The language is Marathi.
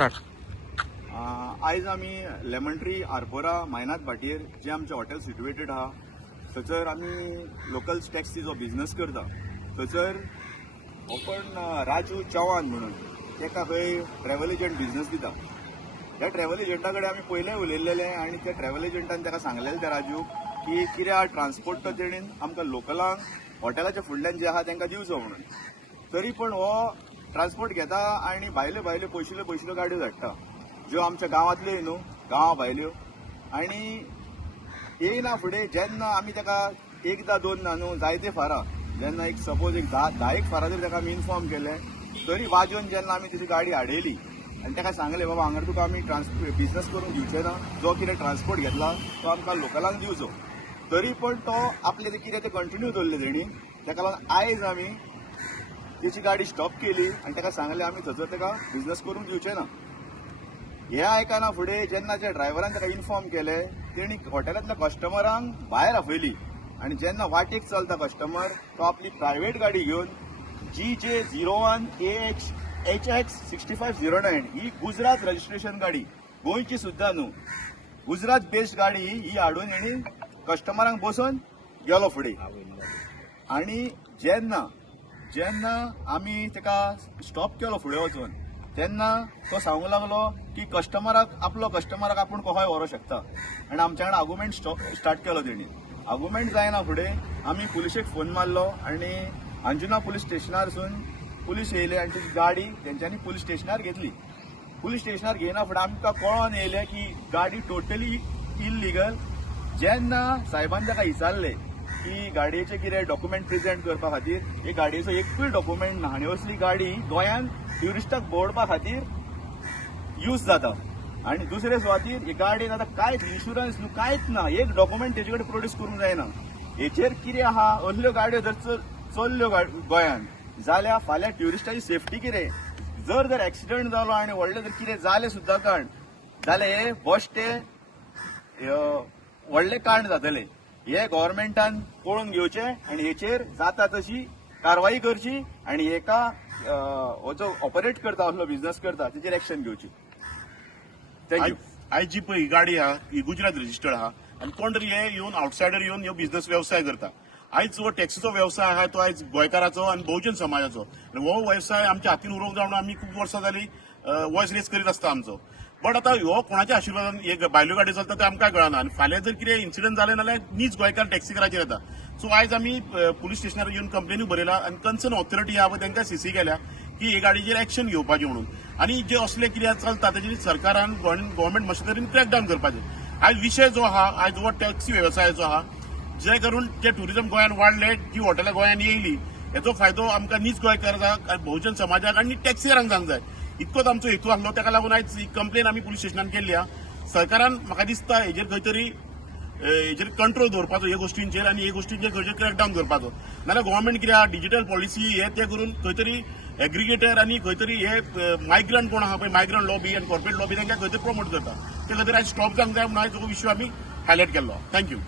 स्टार्ट. आयज आमी लेमन ट्री आरपोरा मायनाथ भाटीर जे आमचे हॉटेल सिट्युएटेड आहा थंयसर आमी लोकल टॅक्सीचो बिझनस करता. थंयसर ओपन राजू चव्हाण म्हणून तेका खंय ट्रॅव्हल एजंट बिझनस दिता. ह्या ट्रॅव्हल एजंटा कडेन आमी पयलें उलयल्लेले आनी त्या ट्रॅव्हल एजंटान ताका सांगलेलें त्या राजूक की कित्याक ट्रान्सपोर्ट तो तेणीन आमकां लोकलांक हॉटेलाच्या फुडल्यान जे आहा तांकां दिवचो म्हणून. तरी पण हो ट्रान्सपोर्ट घेता आनी भायल्यो भायल्यो पयशिल्यो गाडयो धाडटा ज्यो आमच्या गांवांतल्यो न्हू, गांवां भायल्यो. आनी येयना फुडें जेन्ना आमी ताका एकदां दोनदां न्हू जायते फारां जेन्ना एक सपोज एक धा एक फारां जर ताका आमी इन्फॉर्म केलें तरी वाजोवन जेन्ना आमी तेजी गाडी हाडयली आनी ताका सांगलें बाबा हांगर तुका आमी बिझनस करून दिवचे ना, जो कितें ट्रान्सपोर्ट घेतला तो आमकां लोकलांक दिवचो. तरी पण तो आपलें कितें तें कंटिन्यू दवरलें तेणी. ताका लागून आयज आमी तेची गाडी स्टॉप केली आनी ताका सांगलें आमी थंयसर ताका बिझनस करून दिवचे ना. हें आयकना फुडें जेन्ना त्या ड्रायव्हरान ताका इन्फॉर्म केलें तेणी हॉटेलांतल्या कस्टमरांक भायर आपयली आनी जेन्ना वाटेक चलता कस्टमर तो आपली प्रायवेट गाडी घेवन GJ01 AH HX6509 ही गुजरात रजिस्ट्रेशन गाडी, गोंयची सुद्दां न्हू, गुजरात बेस्ड गाडी ही हाडून हेणी कस्टमरांक बसोवन गेलो फुडें. आनी जेन्ना आमी ताका स्टॉप केलो फुडें वचून तेन्ना तो सांगूंक लागलो की कस्टमराक आपूण खंय व्हरोंक शकता. आनी आमच्या कडेन आर्ग्युमेंट स्टार्ट केलो तेणी. आर्ग्युमेंट जायना फुडें आमी पुलिशेक फोन मारलो आनी अंजुना पुलीस स्टेशनारसून पुलीस येयले आनी ती गाडी तेंच्यांनी पुलीस स्टेशनार घेतली. पुलीस स्टेशनार घेयना फुडें आमकां कळोन येयलें की गाडी टोटली इल्लिगल. जेन्ना सायबान ताका विचारलें की गाडयेचे कितें डॉक्युमेंट प्रेजेंट करपा खातीर, हे गाडयेचो एकूय डॉक्युमेंट ना आनी असली गाडी गोंयांत ट्युरिस्टाक भोंवडपा खातीर यूज जाता. आनी दुसरे सुवातीर ही गाडयेन आतां कांयच इन्शुरन्स न्हू कांयच ना, एक डॉक्युमेंट तेजे कडेन प्रोड्यूस करूंक जायना. हेचेर कितें आहा, असल्यो गाडयो जर चल्ल्यो गोंयांत जाल्यार फाल्यां ट्युरिस्टाची सेफ्टी कितें. जर एक्सिडंट जालो आनी व्हडलें जर कितें जालें सुद्दां काण जाल्यार हे बश्टे व्हडलें कांड जातलें. हे गव्हर्मेंटान पळोवन घेवचें आनी हेचेर जाता तशी कारवाई करची आनी हेका हो जो ऑपरेट करता असलो बिझनस करता तेचेर एक्शन घेवची. थँक्यू. आयज जी पळय ही गाडी आहा ही गुजरात रजिस्टर्ड आहा आनी कोण तरी हे येवन आउटसायडर येवन ह्यो बिझनस व्यवसाय करता. आयज जो टॅक्सीचो व्यवसाय आहा तो आयज गोंयकाराचो आनी बहुजन समाजाचो आनी हो व्यवसाय आमच्या हातीन उरोवंक जावन आमी खूब वर्सां जालीं वॉयस रेज करीत आसता आमचो. बट आतां हो कोणाच्या आशिर्वादान हे भायल्यो गाडी चलता ते आमकां कळना आनी फाल्यां जर कितें इन्सिडंट जालें जाल्यार नीज गोंयकार टॅक्सीकाराचेर येता. सो आयज आमी पुलीस स्टेशनार येवन कंप्लेनूय बरयला आनी कन्सर्न ऑथॉरिटी आहा पळय तांकां सीसी केल्या की हे गाडयेचेर एक्शन घेवपाचें म्हणून. आनी जे असले कितें चलता तेजेर सरकारान गव्हर्मेंट मशिनरीन क्रॅकडावन करपाचें. आयज विशय जो आहा आयज हो टॅक्सी वेवसायाचो आहा जे करून जे ट्युरिझम गोंयांत वाडले, जी हॉटेलां गोंयांत येयली हेचो फायदो आमकां नीज गोंयकारांक आनी बहुजन समाजाक आनी टॅक्सीकारांक जावंक जाय. इतकोच आमचो हेतू आसलो. ताका लागून आयज ही कंप्लेन आमी पुलीस स्टेशनान केल्ली आहा. सरकारान म्हाका दिसता हेजेर खंय तरी हेजेर कंट्रोल दवरपाचो ह्या गोष्टींचेर आनी हे गोष्टींचेर खंयचेर क्रॅकडावन करपाचो. नाल्यार गव्हर्मेंट कितें आहा डिजिटल पॉलिसी हे ते करून खंय तरी एग्रिगेटर आनी खंय तरी हे मायग्रंट कोण आहा पळय मायग्रंट लॉबी आनी कॉर्पोरेट लॉबी तांकां खंय तरी प्रमोट करता. ते खातीर आयज स्टॉप जावंक जाय म्हणून आयज हो इश्यू आमी हायलायट केल्लो. थँक्यू.